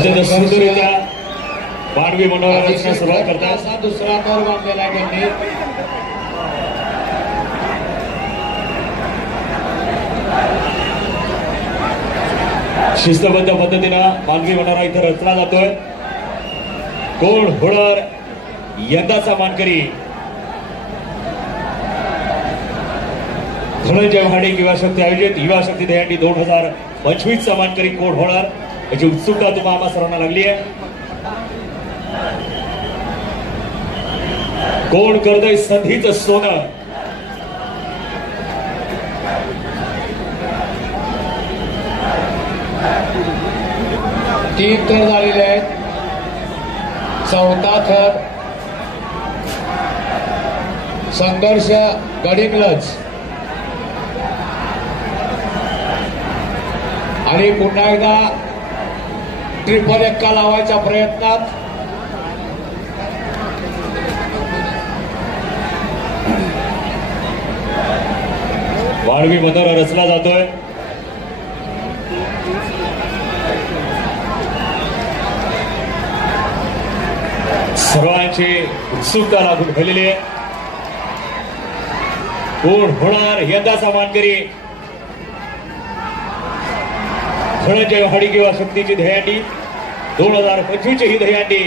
अत्यंत सुंदररित्या मानवी मनोहर रचना सुरुवात करतात। दुसरा कर बांधलेला आहे त्यांनी। शिस्तबद्ध पद्धतीनं मानवी मनोहर इथं रचला जातोय। कोण होणार यंदाचा मानकरी? धनंजय महाडिक युवा शक्ती आयोजित युवा शक्ती दहीहंडी 2025 चा मानकरी कोण होणार याची उत्सुकता तुम्हा आम्हा सर्वांना लागली आहे। कोण करतोय संधीचं सोनं? तीन थर झालेले आहेत। चौथा थर संघर्ष गडिंग्लज आणि पुन्हा एकदा ट्रिपल एक्का लावायच्या प्रयत्नात मानवी मनोहर रचला जातोय। सर्वांची उत्सुकता लागून राहिलेली आहे। कोण होणार यंदाचा मानकरी? धनंजय महाडिक युवा शक्तीची दहीहंडी 2025 ही दहीहंडी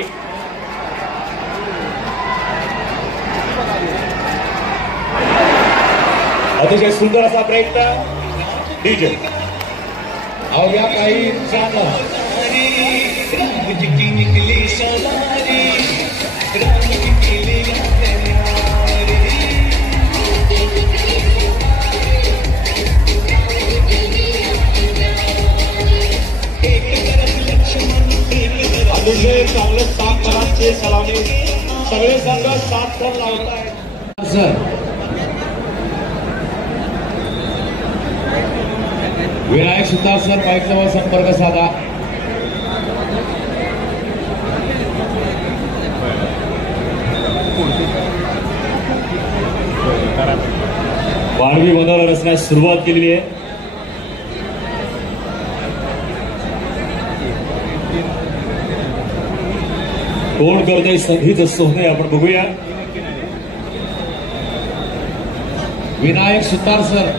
अतिशय सुंदर असा प्रयत्न डीजे अवघ्या काही अतिशय चांगलं 7 थरांचे सलामी सगळे संघ 7 थर लावत आहेत। सर विनायक सुतार सर बाईकजवळ संपर्क साधा। मानवी मनोहर रचण्यास सुरुवात केलेली आहे। कोण करतोय संधीचं सोनं आपण बघूया। विनायक सुतार सर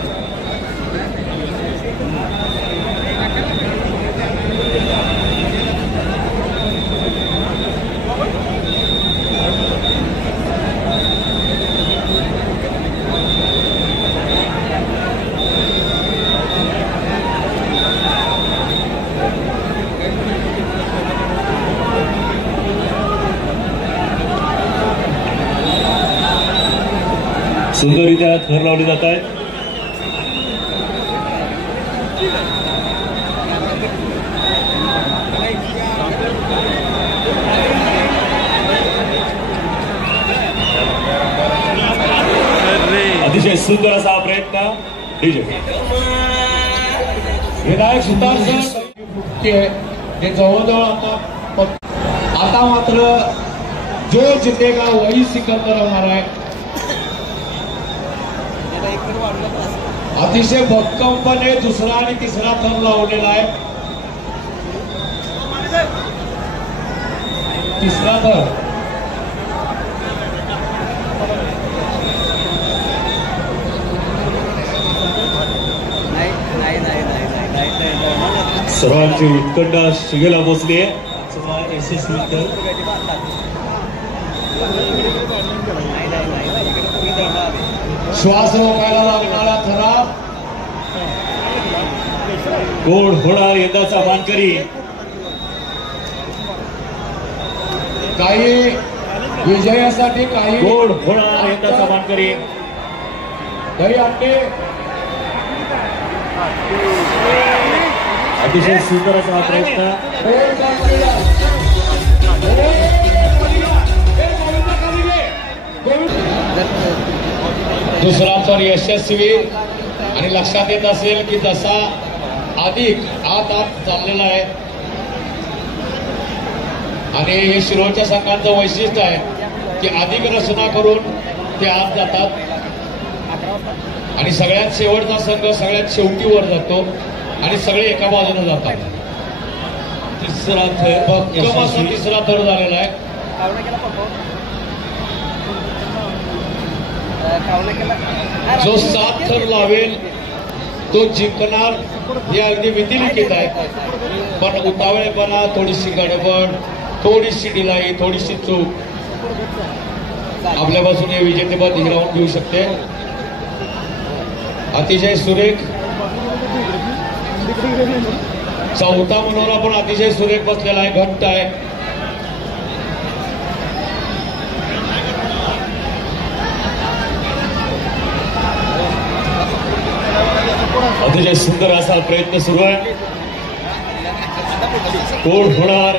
सुंदररित्या थर लावले जात आहेत। अतिशय सुंदर असा प्रयत्न डीजे विनायक सुतार सर ते जवळजवळ आता मात्र जो जितेगा वही सिकंदर होणार आहे। अतिशय भक्कमपणे दुसरा आणि तिसरा थर लावलेला आहे। तिसरा थर सर्वांची उत्कंठा शिगेला पोचली आहे। श्वास रोखायला लागणारा थरार कोण होणार यंदाचा मानकरी? काही विजयासाठी काही कोण होणार यंदाचा मानकरी? दहीहंडी अतिशय सुंदर असा प्रयत्न दुसरा तर यशस्वी आणि लक्षात येत असेल की जसा अधिक आत चाललेला आहे आणि हे शिरोळच्या संघांचं वैशिष्ट्य आहे की अधिक रचना करून ते आत जातात आणि सगळ्यात शेवटचा संघ सगळ्यात शेवटी वर जातो आणि सगळे एका बाजूने जातात। तिसरा थर भक्कम असा तिसरा थर झालेला आहे. जो 7 थर लावेल तो जिंकणार हे अगदी विधिलिखित आहे. पण उतावळेपणा, थोडीशी गडबड, थोडीशी ढिलाई, थोडीशी चूक आपल्यापासून हे विजेतेपद हिरावून घेऊ शकते. अतिशय सुरेख चौथा मनोरा पण अतिशय सुरेख बसलेला आहे, घट्ट आहे. अतिशय सुंदर असा प्रयत्न सुरू आहे. कोण होणार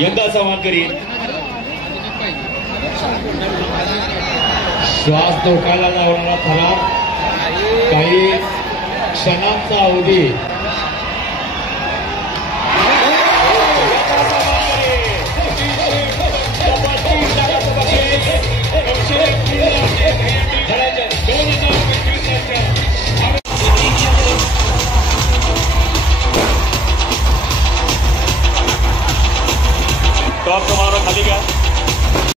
यंदाचा मानकरी. श्वास धोक्याला लावणारा थरार, काही क्षणांचा अवधी